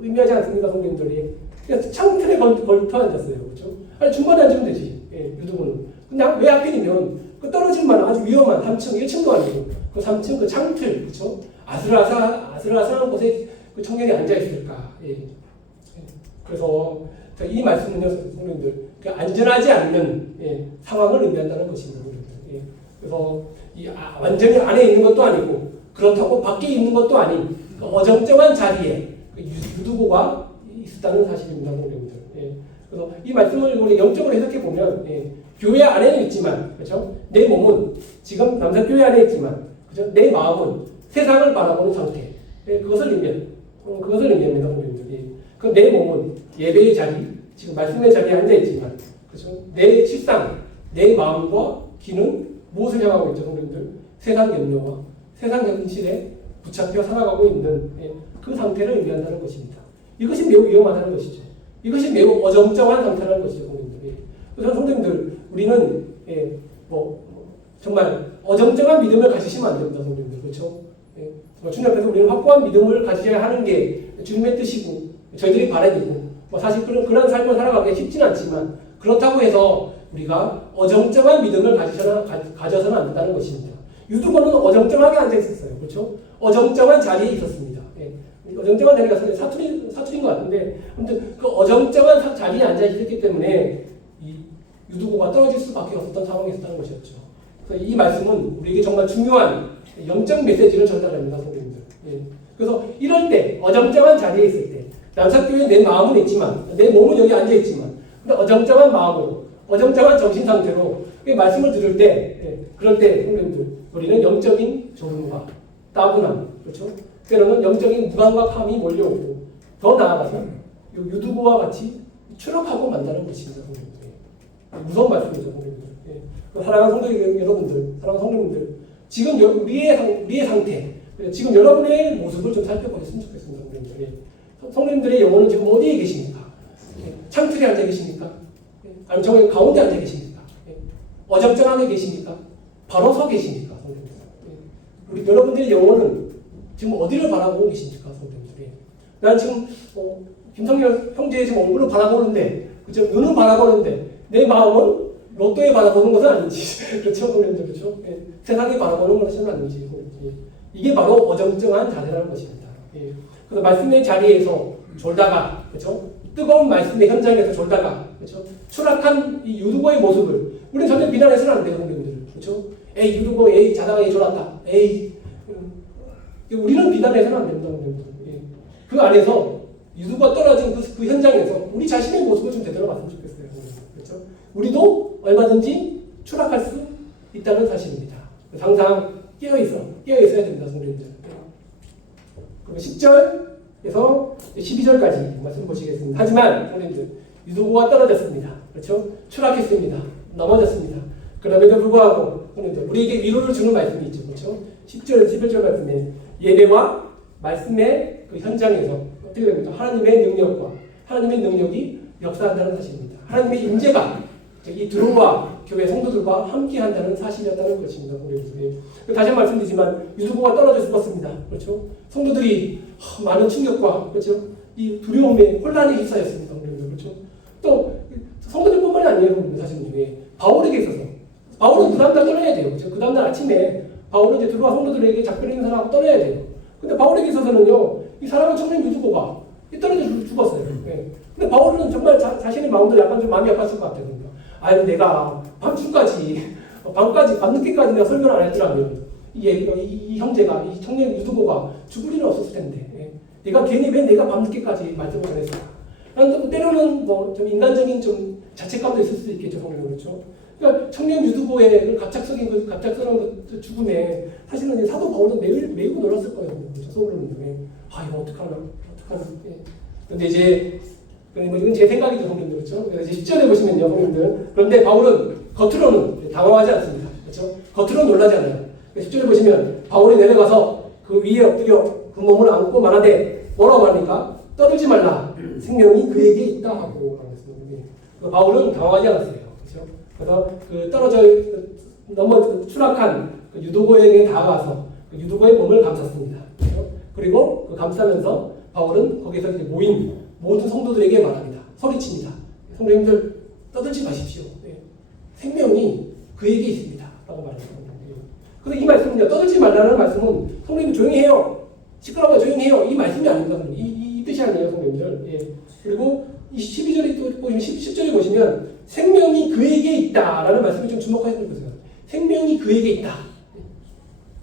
의미하지 않습니까, 성도님들이? 그래서 창틀에 걸터 앉았어요. 그렇죠? 아니, 중간에 앉으면 되지. 유도보는. 근데 왜 하필이면 그 떨어질 만한 아주 위험한 3층, 1층도 아니고 그 3층 그 창틀, 그렇죠? 아슬아슬한 곳에 그 청년이 앉아 있을까? 그래서 이 말씀은요, 성도님들, 그 안전하지 않는 상황을 의미한다는 것입니다, 그래서 완전히 안에 있는 것도 아니고 그렇다고 밖에 있는 것도 아닌 그 어정쩡한 자리에 그 유두보가 있었다는 사실입니다, 성도님들. 그래서 이 말씀을 우리 영적으로 해석해 보면 교회 안에는 있지만, 그렇죠? 내 몸은 지금 남산교회 안에 있지만, 그렇죠? 내 마음은 세상을 바라보는 상태. 그것을 의미합니다, 성도님들. 그 내 몸은 예배의 자리, 지금 말씀의 자리에 앉아 있지만, 그렇죠? 내 실상, 내 마음과 귀는 무엇을 향하고 있죠, 성도님들? 세상 염려와 세상 현실에 붙잡혀 살아가고 있는 그 상태를 의미한다는 것입니다. 이것이 매우 위험하다는 것이죠. 이것이 매우 어정쩡한 상태라는 것이죠, 성도님들. 그래서 성도님들, 우리는 정말 어정쩡한 믿음을 가지시면 안 됩니다, 성도님들. 그렇죠? 주님 앞에서 우리는 확고한 믿음을 가지셔야 하는 게 주님의 뜻이고 저희들이 바라기고 사실 그런 삶을 살아가기 쉽지는 않지만 그렇다고 해서 우리가 어정쩡한 믿음을 가져서는 안 된다는 것입니다. 유두보는 어정쩡하게 앉아 있었어요. 그렇죠? 어정쩡한 자리에 있었습니다. 어정쩡한 자리가 사투리인 것 같은데 아무튼 그 어정쩡한 자리에 앉아 있었기 때문에 이 유두보가 떨어질 수밖에 없었던 상황이 있었다는 것이었죠. 그래서 이 말씀은 우리에게 정말 중요한 영적 메시지를 전달합니다, 성도님들. 그래서 이럴 때 어정쩡한 자리에 있을 때 남산교회에 내 마음은 있지만 내 몸은 여기 앉아 있지만 근데 어정쩡한 마음으로 어정쩡한 정신 상태로 말씀을 들을 때 그럴 때 성도님들 우리는 영적인 조rum과 따분함 그렇죠? 때로는 영적인 무감각함이 몰려오고 더 나아가서 유두보와 같이 추락하고 만다는 것입니다, 성도님들. 무서운 말씀이죠, 성도님들. 사랑하는 성도 여러분들, 사랑하는 성도님들, 지금 우리의 상태, 지금 여러분의 모습을 좀 살펴보셨으면 좋겠습니다, 성도님들. 성도님들의 영혼은 지금 어디에 계십니까? 창틀에 앉아 계십니까? 아니면 정말 가운데 앉아 계십니까? 어정쩡하게 계십니까? 바로 서 계십니까, 성도님들? 우리 여러분들의 영혼은 지금 어디를 바라보고 계십니까, 성도님들? 난 지금 김성열 형제의 지금 얼굴을 바라보는데, 그죠? 눈은 바라보는데 내 마음은 로또에 바라보는 것은 아닌지, 그렇죠, 성도님들, 그렇죠? 세상에 바라보는 것은 아닌지, 이게 바로 어정쩡한 자세라는 것입니다. 그래서 말씀의 자리에서 졸다가, 그렇죠? 뜨거운 말씀의 현장에서 졸다가 그렇죠? 추락한 이 유두고의 모습을 우리는 절대 비난해서는 안 돼요, 성도님들. 그렇죠? 에이 유두고, 에이 자다가 에이 졸았다, 에이 우리는 비난해서는 안 됩니다, 성도님들. 예. 그 안에서 유두가 떨어진 그 현장에서 우리 자신의 모습을 좀 제대로 봤으면 좋겠어요. 그렇죠? 우리도 얼마든지 추락할 수 있다는 사실입니다. 항상 깨어 있어야 됩니다, 성도님들. 10절에서 12절까지 말씀 보시겠습니다. 하지만 성도님들 유두고가 떨어졌습니다. 그렇죠? 추락했습니다. 넘어졌습니다. 그럼에도 불구하고 성도님들 우리에게 위로를 주는 말씀이 있죠. 그렇죠? 10절에서 11절 말씀에 예배와 말씀의 그 현장에서 어떻게 됩니까? 하나님의 능력과 하나님의 능력이 역사한다는 사실입니다. 하나님의 임재가 이 드로와 교회 성도들과 함께한다는 사실이었다는 것입니다. 다시 한번 말씀드리지만 유두고가 떨어져 죽었습니다. 그렇죠? 성도들이 많은 충격과 그렇죠? 이 두려움에 혼란에 휩싸였습니다. 그렇죠? 또 성도들뿐만이 아니에요. 사실은 중에 바울에게 있어서 바울은 그 다음날 떠나야 돼요. 그렇죠? 그 다음날 아침에 바울은 이제 드로와 성도들에게 작별 있는 사람하고 떠나야 돼요. 근데 바울에게 있어서는요, 이 사랑하는 청년 유두고가 떨어져 죽었어요. 네. 근데 바울은 정말 자신의 마음도 약간 좀 마음이 아팠을 것 같아요. 아니 내가 밤중까지 밤늦게까지 내가 설교를 안 했더라면 이 형제가 이 청년 유두고가 죽을 일은 없었을 텐데 내가 괜히 왜 내가 밤늦게까지 말씀을 전했을까? 라는 때로는 뭐 좀 인간적인 좀 자책감도 있을 수도 있겠죠, 성령. 그렇죠? 그러니까 청년 유두고의 그 갑작스러운 그 죽음에 사실은 사도 바울은 매우 놀랐을 거예요. 그렇죠? 속으로는 이거 어떡하나. 근데 이제 이건 제 생각이죠, 성님들. 그렇죠? 그래서 10절에 보시면요, 성님들. 그런데 바울은 겉으로는 당황하지 않습니다. 그렇죠? 겉으로는 놀라지 않아요. 10절에 보시면 바울이 내려가서 그 위에 엎드려 그 몸을 안고 말하되 뭐라고 말합니까? 떠들지 말라. 생명이 그에게 있다 하고 바울은 당황하지 않았어요. 그렇죠? 그래서 그 떨어져 추락한 그 유두고에게 다가가서 그 유두고의 몸을 감쌌습니다. 그렇죠? 그리고 그 감싸면서 바울은 거기서 이제 모인 모든 성도들에게 말합니다. 소리칩니다. 성도님들 떠들지 마십시오. 생명이 그에게 있습니다. 라고 말합니다. 그래서 이 말씀은요, 떠들지 말라는 말씀은 성도님들 조용히 해요. 시끄러워 조용히 해요. 이 말씀이 아닙니다. 이 뜻이 아니에요, 성도님들. 그리고 이 12절에 또 보시면 10절에 보시면 생명이 그에게 있다라는 말씀을 좀 주목하시면 좋겠어요. 생명이 그에게 있다.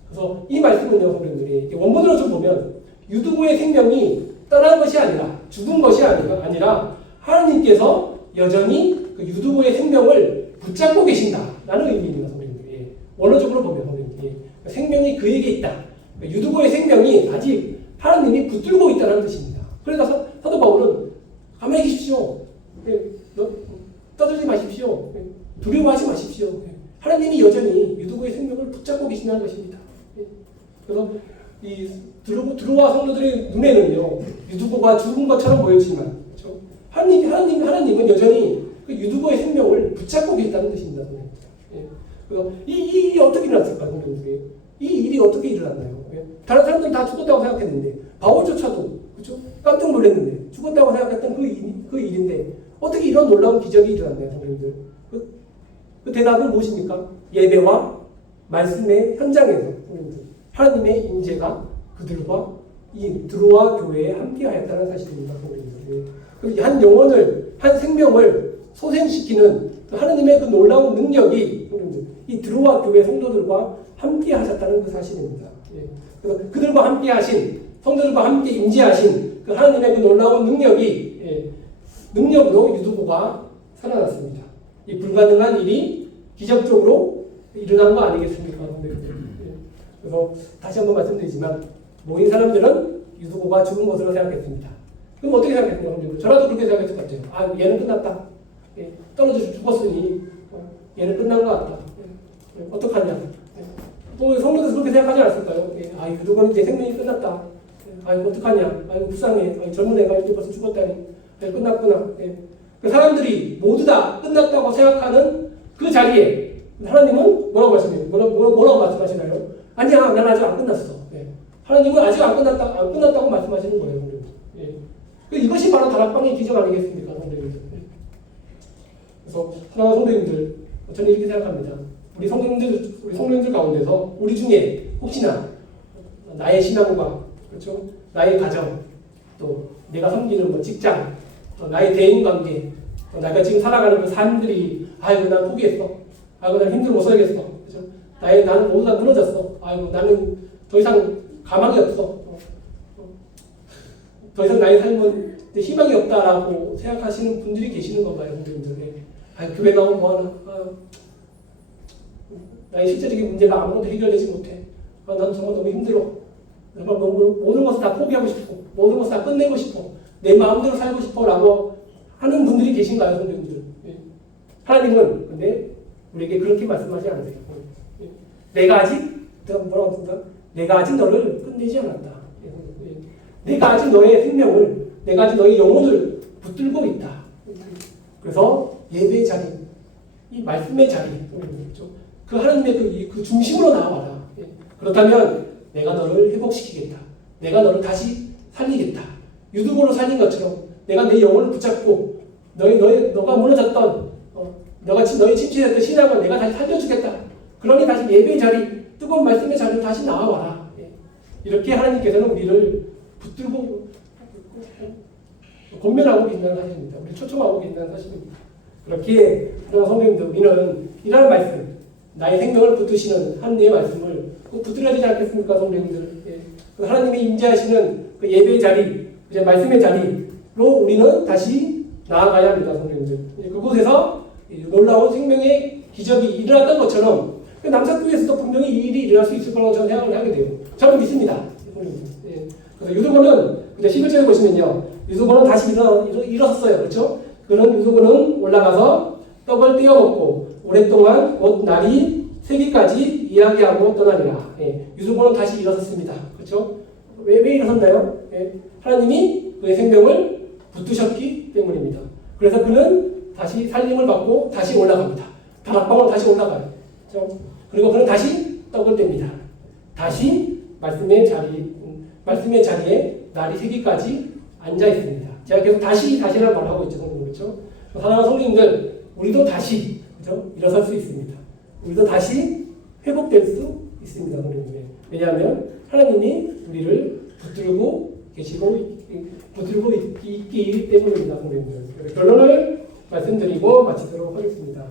그래서 이 말씀은요, 성도님들이 원문으로 좀 보면 유두고의 생명이 떠난 것이 아니라 죽은 것이 아니라 하나님께서 여전히 그 유두고의 생명을 붙잡고 계신다라는 의미입니다, 성도님들. 원어적으로 보면 성도님들 생명이 그에게 있다. 유두고의 생명이 아직 하나님이 붙들고 있다는 뜻입니다. 그래서 사도 바울은 가만히 계십시오. 떠들지 마십시오. 두려워하지 마십시오. 하나님이 여전히 유두고의 생명을 붙잡고 계신다는 것입니다. 그래서 이 드로와 성도들의 눈에는요, 유두고가 죽은 것처럼 보였지만, 그렇죠? 하나님은 여전히 그 유두고의 생명을 붙잡고 계시다는 뜻입니다. 그래서 이 어떻게 일어났을까요, 성도들이? 이 일이 어떻게 일어났나요? 다른 사람들은 다 죽었다고 생각했는데, 바울조차도, 그렇죠? 깜짝 놀랐는데, 죽었다고 생각했던 그 일인데, 어떻게 이런 놀라운 기적이 일어났나요, 성도님들? 그 대답은 무엇입니까? 예배와 말씀의 현장에서, 하나님의 임재가 그들과 이 드로아 교회에 함께하였다는 사실입니다. 한 영혼을, 한 생명을 소생시키는 하나님의 그 놀라운 능력이 이 드로아 교회 성도들과 함께하셨다는 그 사실입니다. 그래서 그들과 함께하신, 성도들과 함께 임재하신 그 하나님의 그 놀라운 능력으로 유두고가 살아났습니다. 이 불가능한 일이 기적적으로 일어난 거 아니겠습니까? 그래서 다시 한번 말씀드리지만 모인 사람들은 유두고가 죽은 것으로 생각했습니다. 그럼 어떻게 생각했냐? 저라도 그렇게 생각했을 것 같아요. 아, 얘는 끝났다. 떨어져 죽었으니 얘는 끝난 것 같다. 어떡하냐? 또 성도들 그렇게 생각하지 않았을까요? 아, 유두고는 내 생명이 끝났다. 아이고 어떡하냐? 아이고 불쌍해. 아이고, 젊은 애가 이제 벌써 죽었다니. 끝났구나. 사람들이 모두 다 끝났다고 생각하는 그 자리에 하나님은 뭐라고 말씀해요? 뭐라고 말씀하시나요? 아니야, 난 아직 안 끝났어. 하나님은 아직 안 끝났다고 말씀하시는 거예요. 이것이 바로 다락방의 기적 아니겠습니까, 성도님들? 그래서 사랑하는 성도님들, 저는 이렇게 생각합니다. 우리 성도님들 가운데서 우리 중에 혹시나 나의 신앙과 그렇죠, 나의 가정, 또 내가 섬기는 직장, 나의 대인관계, 내가 지금 살아가는 그 삶들이 아이고 난 포기했어. 아이고 난 힘들어 못 살겠어. 그죠? 나는 모두 다 무너졌어. 아이고 나는 더 이상 가망이 없어. 더 이상 나의 삶은 희망이 없다라고 생각하시는 분들이 계시는 건가요, 선생님들? 아이고 교회 나오면 뭐하나? 나의 실제적인 문제가 아무것도 해결되지 못해. 난 정말 너무 힘들어. 정말 모든 것을 다 포기하고 싶어. 모든 것을 다 끝내고 싶어. 내 마음대로 살고 싶어라고 하는 분들이 계신가요, 선생님들? 하나님은 근데 우리에게 그렇게 말씀하지 않으세요. 내가 아직 뭐라고 합니까? 내가 아직 너를 끝내지 않았다. 내가 아직 너의 생명을, 내가 아직 너의 영혼을 붙들고 있다. 그래서 예배의 자리, 이 말씀의 자리, 그 하나님의 그 중심으로 나와라. 그렇다면 내가 너를 회복시키겠다. 내가 너를 다시 살리겠다. 유두보로 살린 것처럼 내가 내 영혼을 붙잡고 너가 무너졌던 너의 침체됐던 신앙을 내가 다시 살려주겠다. 그러니 다시 예배의 자리, 뜨거운 말씀의 자리로 다시 나와와라. 이렇게 하나님께서는 우리를 붙들고 권면하고 계신다는 사실입니다. 우리 초청하고 계신다는 사실입니다. 그렇게 성도님들 우리는 이러한 말씀, 나의 생명을 붙드시는 하나님의 말씀을 꼭 붙들어야 되지 않겠습니까, 성도님들? 하나님이 임재하시는 그 예배의 자리, 이제 말씀의 자리로 우리는 다시 나아가야 합니다, 성도님들. 그곳에서 놀라운 생명의 기적이 일어났던 것처럼 남사교회에서도 분명히 이 일이 일어날 수 있을 거라고 저는 생각을 하게 돼요. 저는 믿습니다. 그래서 유두보는 11절에 보시면요, 유두보는 다시 일어섰어요. 그렇죠? 그런 유두보는 올라가서 떡을 떼어 먹고 오랫동안 곧 날이 새기까지 이야기하고 떠나니라. 유두보는 다시 일어섰습니다. 그렇죠? 왜 일어섰나요? 하나님이 그의 생명을 붙드셨기 때문입니다. 그래서 그는 다시 살림을 받고 다시 올라갑니다. 다락방으로 다시 올라가요. 그렇죠? 그리고 그는 다시 떡을 뗍니다. 다시 말씀의 자리에 날이 새기까지 앉아 있습니다. 제가 계속 다시라는 말을 하고 있죠, 성도님. 그렇죠? 사랑하는 성도님들, 우리도 다시, 그렇죠? 일어설 수 있습니다. 우리도 다시 회복될 수 있습니다, 성도님. 왜냐하면 하나님이 우리를 붙들고 있기 때문입니다, 성도님들. 결론을 말씀드리고 마치도록 하겠습니다.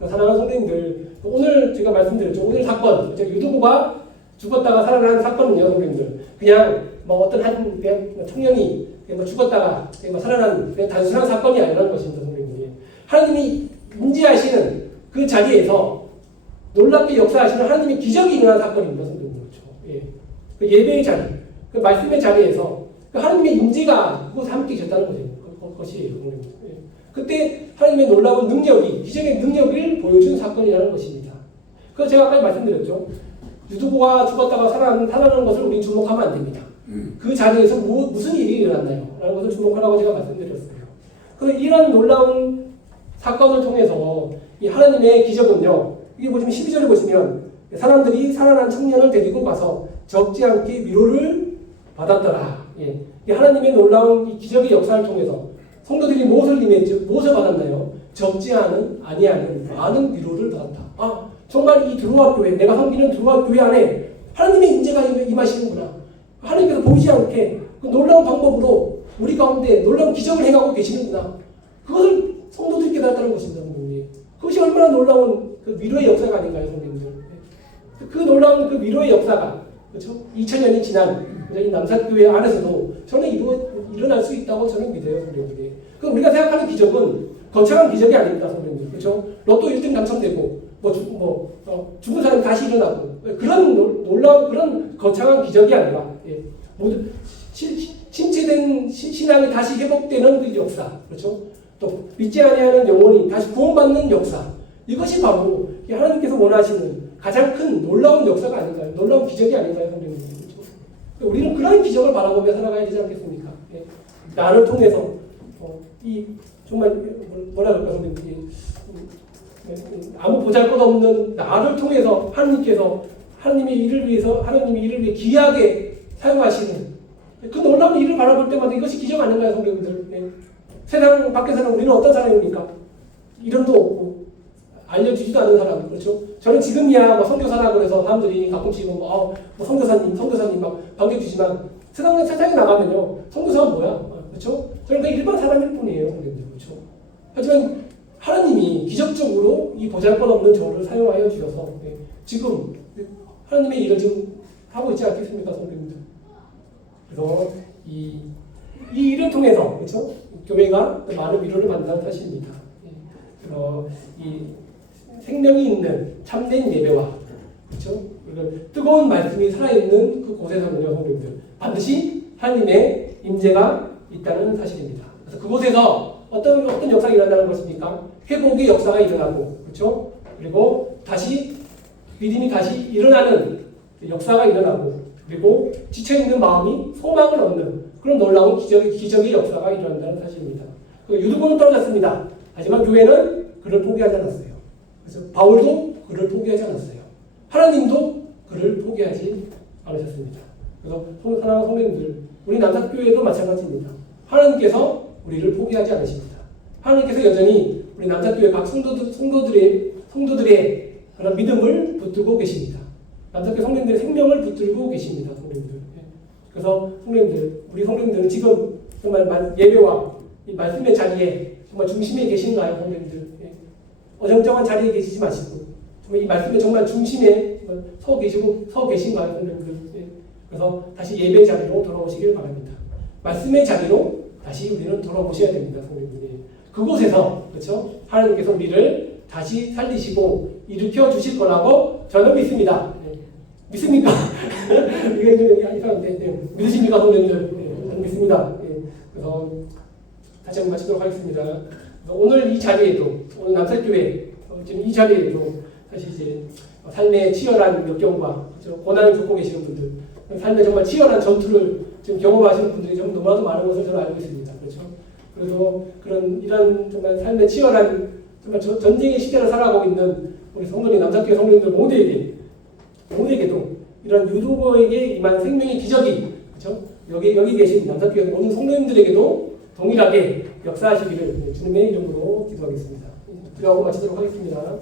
사랑하는 성도님들, 오늘 제가 말씀드렸죠. 오늘 사건, 유두보가 죽었다가 살아난 사건은요, 성도님들. 그냥 어떤 그냥 청년이 죽었다가 살아난 그냥 단순한 사건이 아니라는 것입니다, 성도님들. 하나님이 임재하시는 그 자리에서 놀랍게 역사하시는 하나님의 기적이 일어난 사건입니다, 성도님들. 그렇죠? 그 예배의 자리, 그 말씀의 자리에서 그 하나님의 임재가 그곳에 함께 계셨다는 것이에요, 성도님들. 그때 하나님의 놀라운 능력이, 기적의 능력을 보여준 사건이라는 것입니다. 그래서 제가 아까 말씀드렸죠. 유두보가 죽었다가 살아나는 것을 우리는 주목하면 안 됩니다. 그 자리에서 무슨 일이 일어났나요? 라는 것을 주목하라고 제가 말씀드렸어요. 그래서 이런 놀라운 사건을 통해서 이 하나님의 기적은요, 이게 보시면 12절에 보시면 사람들이 살아난 청년을 데리고 가서 적지 않게 위로를 받았더라. 이 하나님의 놀라운 이 기적의 역사를 통해서 성도들이 무엇을 임했죠? 무엇을 받았나요? 적지 아니하는 많은 위로를 받았다. 정말 이 드로아 교회, 내가 섬기는 드로아 교회 안에 하나님의 임재가 임하시는구나. 하나님께서 보이지 않게 그 놀라운 방법으로 우리 가운데 놀라운 기적을 행하고 계시는구나. 그것을 성도들이 깨달았다는 것입니다, 성도님. 그것이 얼마나 놀라운 그 위로의 역사가 아닌가요, 성도님들? 그 놀라운 그 위로의 역사가, 그렇죠? 2000년이 지난 이 남사교회 안에서도 저는 일어날 수 있다고 저는 믿어요, 성도님들이. 그 우리가 생각하는 기적은 거창한 기적이 아닙니다, 성도님들. 그렇죠? 로또 1등 당첨되고 죽은 사람이 다시 일어나고 그런 놀라운 그런 거창한 기적이 아니라 모든 침체된 신앙이 다시 회복되는 그 역사, 그렇죠? 또 믿지 아니하는 영혼이 다시 구원받는 역사, 이것이 바로 하나님께서 원하시는 가장 큰 놀라운 역사가 아닌가요? 놀라운 기적이 아닌가요, 성도님들? 그렇죠? 우리는 그런 기적을 바라보며 살아가야 되지 않겠습니까? 나를 통해서 이 정말 뭐라 그럴까, 성도님들? 아무 보잘것없는 나를 통해서 하나님이 이를 위해 귀하게 사용하시는 그 놀라운 일을 바라볼 때마다 이것이 기적 아닌가요, 성도님들? 세상 밖에서는 우리는 어떤 사람입니까? 이름도 없고 알려주지도 않는 사람, 그렇죠? 저는 지금이야 선교사라고 해서 사람들이 가끔씩 선교사님 막 반겨주지만 세상에 나가면요, 선교사가 뭐야? 그렇죠? 저는 그냥 일반 사람일 뿐이에요, 성도님들. 그렇죠? 하지만 하나님이 기적적으로 이 보잘것없는 저를 사용하여 주셔서 지금 하나님의 일을 지금 하고 있지 않겠습니까, 성도님들? 그래서 이 일을 통해서 그렇죠? 교회가 많은 위로를 받는다는 사실입니다. 그래서 이 생명이 있는 참된 예배와 그렇죠? 뜨거운 말씀이 살아있는 그 곳에서는요, 성도님들 반드시 하나님의 임재가 있다는 사실입니다. 그래서 그곳에서 어떤 역사가 일어나는 것입니까? 회복의 역사가 일어나고, 그렇죠? 그리고 다시 믿음이 다시 일어나는 역사가 일어나고, 그리고 지쳐있는 마음이 소망을 얻는 그런 놀라운 기적의 역사가 일어난다는 사실입니다. 유두고는 떨어졌습니다. 하지만 교회는 그를 포기하지 않았어요. 그래서 바울도 그를 포기하지 않았어요. 하나님도 그를 포기하지 않으셨습니다. 그래서 사랑하는 성도님들, 우리 남사교회도 마찬가지입니다. 하나님께서 우리를 포기하지 않으십니다. 하나님께서 여전히 우리 남사교회 각 성도들의 그런 믿음을 붙들고 계십니다. 남사교회 성도님들의 생명을 붙들고 계십니다. 성도님들. 그래서 성도님들, 우리 성도님들은 지금 정말 예배와 이 말씀의 자리에 정말 중심에 계신가요, 성도님들? 어정쩡한 자리에 계시지 마시고 정말 이 말씀의 정말 중심에 서 계신가요, 성도님들? 그래서 다시 예배 자리로 돌아오시길 바랍니다. 말씀의 자리로 다시 우리는 돌아보셔야 됩니다, 성도님들. 그곳에서 그렇죠? 하나님께서 우리를 다시 살리시고 일으켜 주실 거라고 저는 믿습니다. 믿습니까? 이게 좀 이상한데 믿으십니까, 성도님들? 저는 믿습니다. 그래서 다시 한번 마치도록 하겠습니다. 오늘 이 자리에도 오늘 남사교회 지금 이 자리에도 사실 이제 삶의 치열한 역경과 고난을 겪고 계시는 분들, 삶의 정말 치열한 전투를 지금 경험하시는 분들이 좀 너무나도 많은 것을 저는 알고 있습니다. 그렇죠? 그래서 이런 정말 삶의 치열한 정말 전쟁의 시대를 살아가고 있는 우리 성도님, 남사교회 성도님들 모두에게도 이런 유두고에게 임한 생명의 기적이 그렇죠? 여기 계신 남사교회 모든 성도님들에게도 동일하게 역사하시기를 주님의 이름으로 기도하겠습니다. 기도하고 마치도록 하겠습니다.